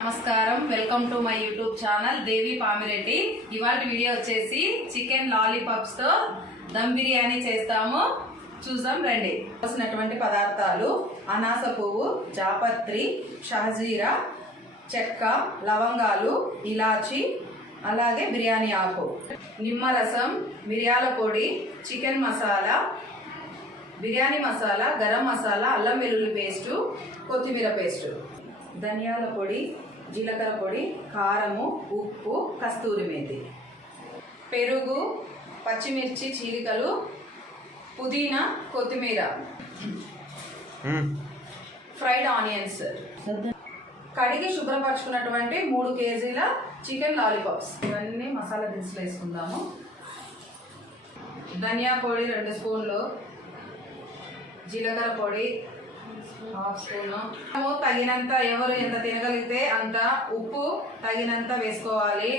నమస్కారం, welcome to my YouTube channel Devi Pamireddy. ఇవాళ video వచ్చేసి చికెన్ లాలీపాప్స్ తో దమ్ బిర్యానీ చేస్తాము. చూద్దాం రండి. కావాల్సినటువంటి పదార్థాలు: అనాస పువ్వు, జాపత్రి, షహజీరా, చెక్క, లవంగాలు, ఇలాచి, అలాగే బిర్యానీ ఆకు, నిమ్మరసం, మిరియాల పొడి, చికెన్ మసాలా, బిర్యానీ మసాలా, గరం మసాలా, అల్లం వెల్లుల్లి పేస్టు, కొత్తిమీర పేస్టు, ధనియాల పొడి, జీలకర్ర పొడి, కారము, ఉప్పు, కస్తూరి మేతి, పెరుగు, పచ్చిమిర్చి చీలికలు, పుదీనా, కొత్తిమీర, ఫ్రైడ్ ఆనియన్స్, కడిగి శుభ్రపరచుకున్నటువంటి 3 కేజీల చికెన్ లాలీపాప్స్. ఇవన్నీ మసాలా దినుసులు వేసుకుందాము. ధనియా పొడి 2 స్పూన్లు, జీలకర్ర పొడి 1/2 స్పూను, తగినంత, ఎవరు ఎంత తినగలిగితే అంత, ఉప్పు తగినంత వేసుకోవాలి.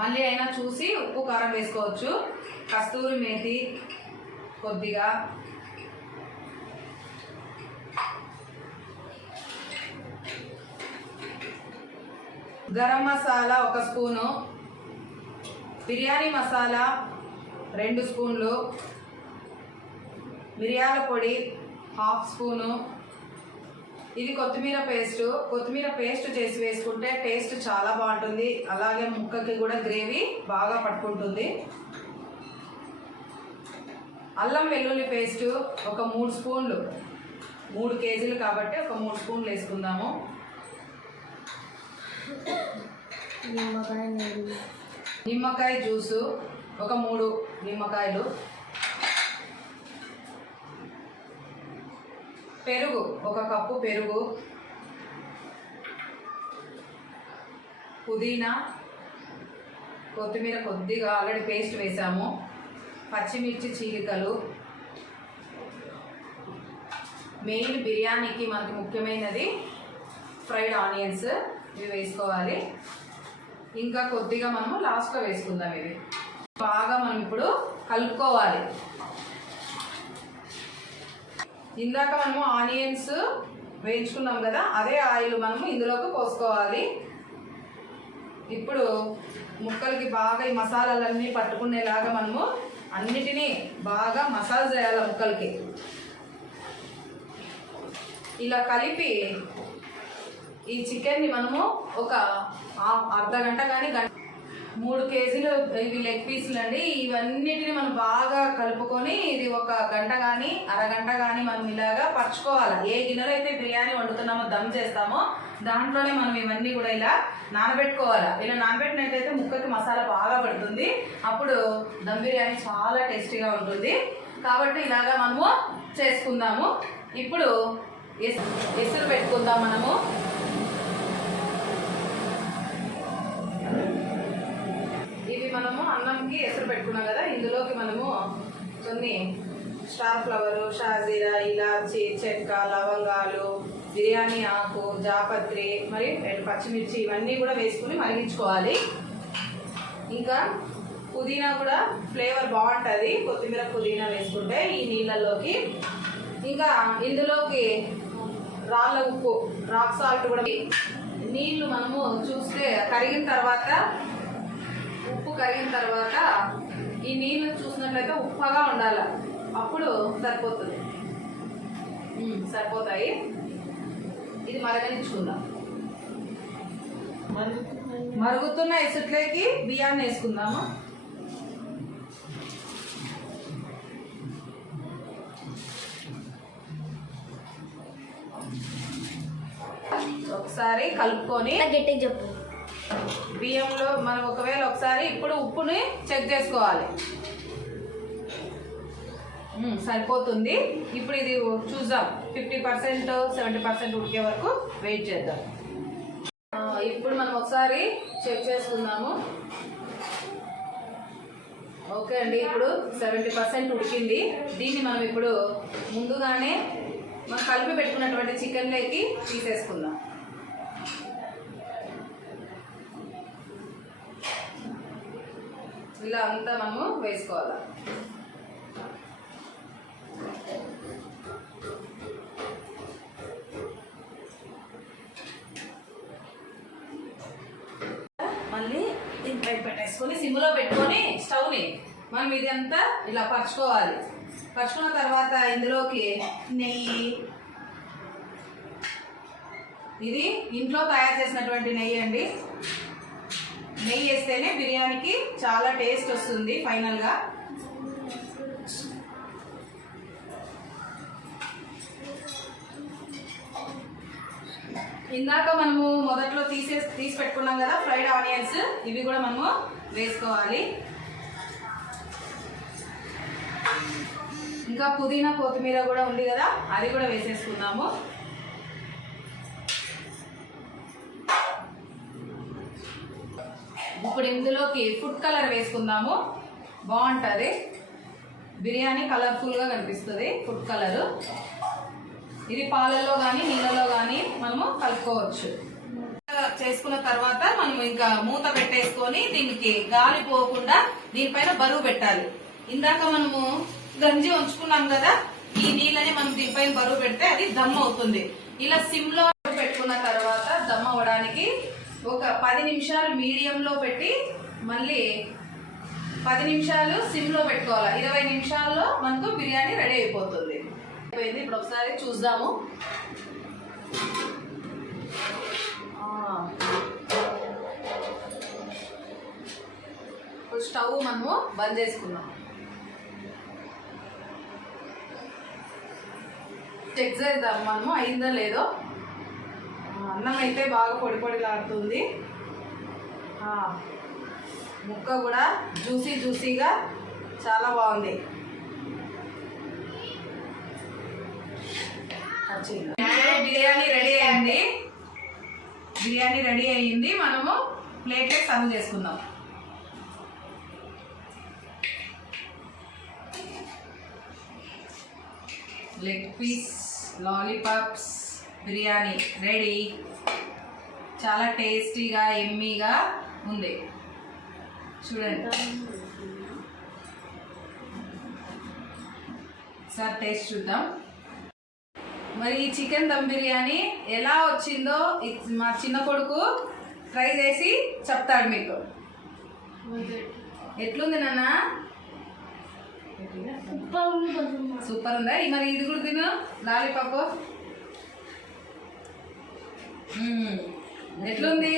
మళ్ళీ అయినా చూసి ఉప్పు కారం వేసుకోవచ్చు. కస్తూరి మేతి కొద్దిగా, గరం మసాలా 1 స్పూను, బిర్యానీ మసాలా 2 స్పూన్లు, మిరియాల పొడి 1/2 స్పూను. ఇది కొత్తిమీర పేస్ట్. కొత్తిమీర పేస్ట్ చేసి వేసుకుంటే టేస్ట్ చాలా బాగుంటుంది. అలాగే ముక్కకి కూడా గ్రేవీ బాగా పట్టుకుంటుంది. అల్లం వెల్లుల్లి పేస్ట్ ఒక 3 స్పూన్లు. 3 కేజీలు కాబట్టి ఒక 3 స్పూన్లు వేసుకుందాము. నిమ్మకాయ జ్యూసు ఒక 3 నిమ్మకాయలు, పెరుగు 1 కప్పు పెరుగు, పుదీనా, కొత్తిమీర కొద్దిగా ఆల్రెడీ పేస్ట్ వేసాము, పచ్చిమిర్చి చీలికలు, మెయిన్ బిర్యానీకి మనకి ముఖ్యమైనది ఫ్రైడ్ ఆనియన్స్, ఇవి వేసుకోవాలి. ఇంకా కొద్దిగా మనము లాస్ట్లో వేసుకుందాం. ఇవి బాగా మనం ఇప్పుడు కలుపుకోవాలి. ఇందాక మనము ఆనియన్స్ వేయించుకున్నాం కదా, అదే ఆయిల్ మనము ఇందులోకి పోసుకోవాలి. ఇప్పుడు ముక్కలకి బాగా ఈ మసాలాలన్నీ పట్టుకునేలాగా మనము అన్నిటినీ బాగా మసాలా చేయాలి ముక్కలకి. ఇలా కలిపి ఈ చికెన్ని మనము ఒక అర్ధ గంట కానీ 3 కేజీలు ఇవి లెగ్ పీసులు అండి. ఇవన్నిటిని మనం బాగా కలుపుకొని ఇది 1 గంట కానీ అరగంట కానీ మనం ఇలాగా పరచుకోవాలి. ఏ గిన్నెలో అయితే బిర్యానీ వండుతున్నామో, దమ్ చేస్తామో, దాంట్లోనే మనం ఇవన్నీ కూడా ఇలా నానబెట్టుకోవాలి. ఇలా నానబెట్టినట్లయితే ముక్కకి మసాలా బాగా పడుతుంది. అప్పుడు దమ్ బిర్యానీ చాలా టేస్టీగా ఉంటుంది. కాబట్టి ఇలాగా మనము చేసుకుందాము. ఇప్పుడు ఎసురు పెట్టుకుందాం మనము. మనము అన్నంకి ఎసురు పెట్టుకున్నాం కదా, ఇందులోకి మనము కొన్ని స్టార్ ఫ్లవరు, షాజీరా, ఇలాచి, చెక్క, లవంగాలు, బిర్యానీ ఆకు, జాపత్రి, మరి పచ్చిమిర్చి ఇవన్నీ కూడా వేసుకుని మరిగించుకోవాలి. ఇంకా పుదీనా కూడా ఫ్లేవర్ బాగుంటుంది. కొత్తిమీర పుదీనా వేసుకుంటే ఈ నీళ్ళల్లోకి. ఇంకా ఇందులోకి రాళ్ళ ఉప్పు, రాక్ సాల్ట్ కూడా. నీళ్లు మనము చూస్తే కరిగిన తర్వాత, ఉప్పు కరిగిన తర్వాత ఈ నీళ్ళు చూసినట్లయితే ఉప్పగా ఉండాలి. అప్పుడు సరిపోతుంది, సరిపోతాయి. ఇది మరగనించుకుందాం. మరుగుతున్న ఎసుట్లోకి బియ్యాన్ని వేసుకుందాము. ఒకసారి కలుపుకొని చెప్పు. బియ్యంలో మనం ఒకసారి ఇప్పుడు ఉప్పుని చెక్ చేసుకోవాలి. సరిపోతుంది. ఇప్పుడు ఇది చూద్దాం. 50% 70% ఉడికే వరకు వెయిట్ చేద్దాం. ఇప్పుడు మనం ఒకసారి చెక్ చేసుకుందాము. ఓకే అండి, ఇప్పుడు 70% ఉడికింది. దీన్ని మనం ఇప్పుడు ముందుగానే మనం కలిపి పెట్టుకున్నటువంటి చికెన్లోకి తీసేసుకుందాం. ఇలా అంతా మనము వేసుకోవాలి. పెట్టేసుకొని సిమ్లో పెట్టుకొని స్టవ్ని మనం ఇదంతా ఇలా పరుచుకోవాలి. పరుచుకున్న తర్వాత ఇందులోకి నెయ్యి, ఇది ఇంట్లో తయారు చేసినటువంటి నెయ్యి అండి. నెయ్యి వేస్తేనే బిర్యానీకి చాలా టేస్ట్ వస్తుంది ఫైనల్గా. ఇందాక మనము మొదట్లో తీసి పెట్టుకున్నాం కదా ఫ్రైడ్ ఆనియన్స్, ఇవి కూడా మనము వేసుకోవాలి. ఇంకా పుదీనా కొత్తిమీర కూడా ఉంది కదా, అది కూడా వేసేసుకుందాము. ఇప్పుడు ఇందులోకి ఫుడ్ కలర్ వేసుకుందాము, బాగుంటుంది బిర్యానీ, కలర్ఫుల్గా కనిపిస్తుంది ఫుడ్ కలరు. ఇది పాలల్లో కానీ నీళ్ళలో కానీ మనము కలుపుకోవచ్చు. చేసుకున్న తర్వాత మనం ఇంకా మూత పెట్టేసుకొని దీనికి గాలి పోకుండా దీనిపైన బరువు పెట్టాలి. ఇందాక మనము గంజి ఉంచుకున్నాం కదా, ఈ నీళ్ళని మనం దీనిపైన బరువు పెడితే అది దమ్ అవుతుంది. ఇలా సిమ్ లో పెట్టుకున్న తర్వాత దమ్ అవ్వడానికి ఒక 10 నిమిషాలు మీడియంలో పెట్టి మళ్ళీ 10 నిమిషాలు సిమ్ లో పెట్టుకోవాలి. 20 నిమిషాల్లో మనకు బిర్యానీ రెడీ అయిపోతుంది. ఇప్పుడు ఒకసారి చూద్దాము. ఇప్పుడు స్టవ్ మనము బంద్ చేసుకున్నాం. చెక్ చేద్దాం మనము అయిందో లేదో. అన్నం అయితే బాగా పొడి పొడిలాడుతుంది, ముక్క కూడా జ్యూసీగా చాలా బాగుంది. బిర్యానీ రెడీ అయింది. మనము ప్లేట్లే సర్వ్ చేసుకుందాం. Leg piece, lollipops biryani ready. చాలా టేస్టీగా ఎమ్మీగా ఉంది, చూడండి. సార్ టేస్ట్ చూద్దాం. మరి ఈ చికెన్ దమ్ బిర్యానీ ఎలా వచ్చిందో మా చిన్న కొడుకు ట్రై చేసి చెప్తాడు మీకు. ఎట్లుంది నాన్న? సూపర్ ఉందా? మరి ఇది కూడా తిను, లాలీపాప్. ఎట్లుంది?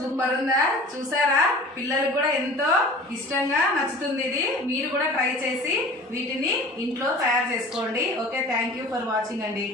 సూపర్ ఉందా? చూసారా, పిల్లలకు కూడా ఎంతో ఇష్టంగా నచ్చుతుంది ఇది. మీరు కూడా ట్రై చేసి వీటిని ఇంట్లో తయారు చేసుకోండి. Okay, thank you for watching అండి.